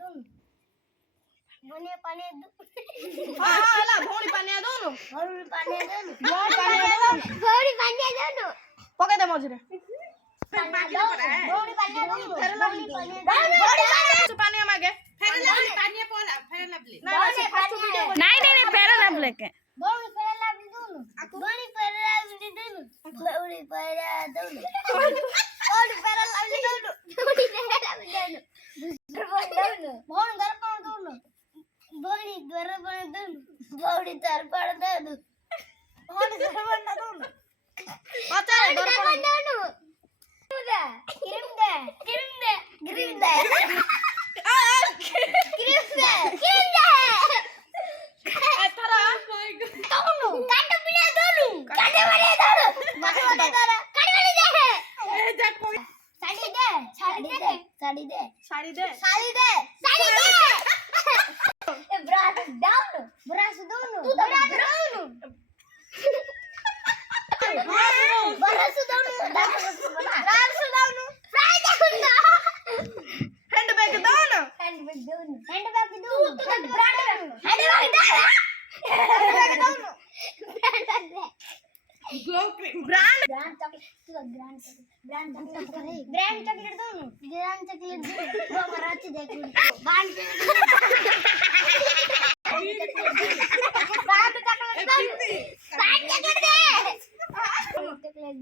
दूं भोनी पानी दूं हां हां एला भोनी पानी दूं भोनी पानी दूं भोनी पानी दूं पके दे मझरे भोनी पानी दूं फेर लवली पानी मागे फेर लवली पानी पोला फेर लवली नहीं नहीं फेर लवली के भोनी फेर लवली दूं भोनी फेर लवली दूं भोनी फेर दूं भोनी फेर लवली दूं भोनी फेर लवली दूं भोनी घर पर दूं भोनी घर पर दूं भोनी घर पर दूं भोनी घर पर दूं पचा घर पर दूं क्रीम दे क्रीम दे एथरा दोनों काटे बिना दोनों काटे वाले दोनों काटे वाले दोनों काटे वाले दे ए जा कोई साड़ी दे साड़ी दे साड़ी दे साड़ी दे साड़ी दे ए ब्रास डाउन ब्रास दोनों ब्रास दोनों ब्रास दोनों ब्रास दोनों फ्राई डाउन हैंडबैग दोनों हैंडबैग दोनों ब्रांड हैंडबैग दोनों glow cream brand brand chocolate दोनों वो हमारा अच्छी देख ब्रांड चॉकलेट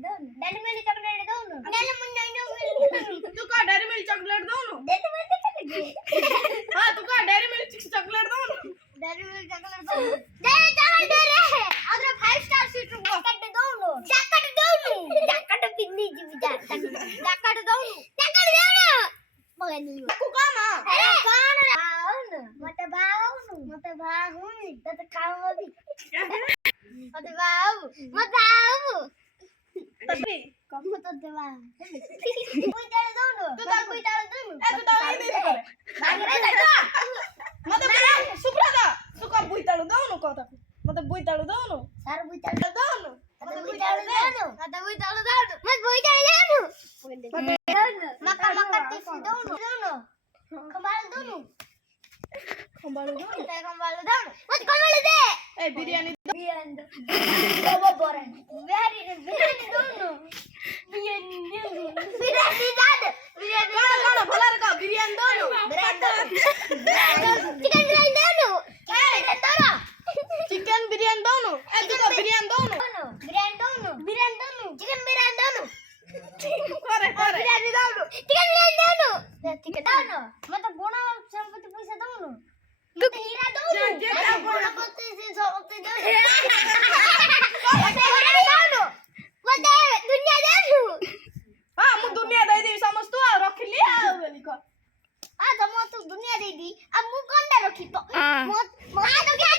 दोनों डेली मिल्क चॉकलेट दोनों तू का डेरी मिल्क चॉकलेट दोनों हां तू का डेरी मिल्क चॉकलेट दोनों अदर 5 स्टार सीट जैकेट दोनों जैकेट पिन्नी जी जैकेट दोनों मगनी तू का मां अरे कौन मते भाऊ तत खाओ अभी मते भाऊ तभी कम तो देवा कोई ताले दोनों तू ता कोई ताले दोनों ए तू ता नहीं दे मते सुप्रदा सुका बुईताळू दोनों कोता मते बुईताळू दोनों सार बुईताले दोनों मते बुईताले दोनों मक्का टिक्की दोनों खंबाल दोनों खंबाळू दोनों मते खंबाल दे ए बिरयानी बाबा बोरन बिरयानी दोनों बिरयानी कोण भला रे का बिरयानी दोनों चिकन बिरयानी दोनों ए तू का बिरयानी दोनों चिकन बिरयानी दोनों करे बिरयानी दोनों चिकन बिरयानी दोनों मतलब गुणा संपत्ति पैसा दोनों मत हीरा दोनों गुणपति से संपत्ति दोनों मत दुनिया दोनों हां मु दुनिया दे दी समझ तू रख लिया बोली को आ तुम तो दुनिया दे दी अब मु कंडा रखी तो मत तो क्या